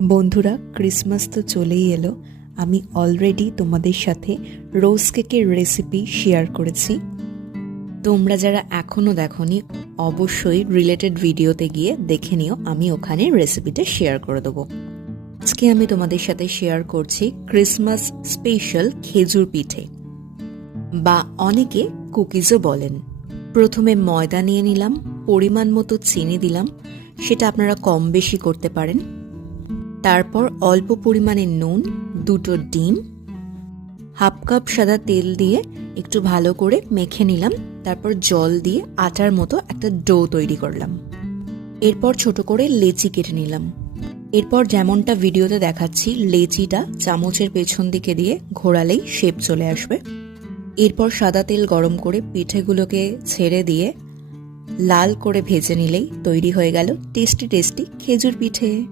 বন্ধুরা, ক্রিসমাস তো চলেই এলো। আমি অলরেডি তোমাদের সাথে রোজ কেকের রেসিপি শেয়ার করেছি। তোমরা যারা এখনও দেখোনি অবশ্যই রিলেটেড ভিডিওতে গিয়ে দেখে নিও, আমি ওখানে রেসিপিটা শেয়ার করে দেবো। আজকে আমি তোমাদের সাথে শেয়ার করছি ক্রিসমাস স্পেশাল খেজুর পিঠে, বা অনেকে কুকিজও বলেন। প্রথমে ময়দা নিয়ে নিলাম, পরিমাণ মতো চিনি দিলাম, সেটা আপনারা কম বেশি করতে পারেন। তারপর অল্প পরিমাণে নুন, 2টো ডিম, হাফ কাপ সাদা তেল দিয়ে একটু ভালো করে মেখে নিলাম। তারপর জল দিয়ে আটার মতো একটা ডো তৈরি করলাম। এরপর ছোট করে লেচি কেটে নিলাম। এরপর যেমনটা ভিডিওতে দেখাচ্ছি, লেচিটা চামচের পেছন দিকে দিয়ে ঘোরালেই শেপ চলে আসবে। এরপর সাদা তেল গরম করে পিঠেগুলোকে ছেড়ে দিয়ে লাল করে ভেজে নিলেই তৈরি হয়ে গেল টেস্টি টেস্টি খেজুর পিঠে।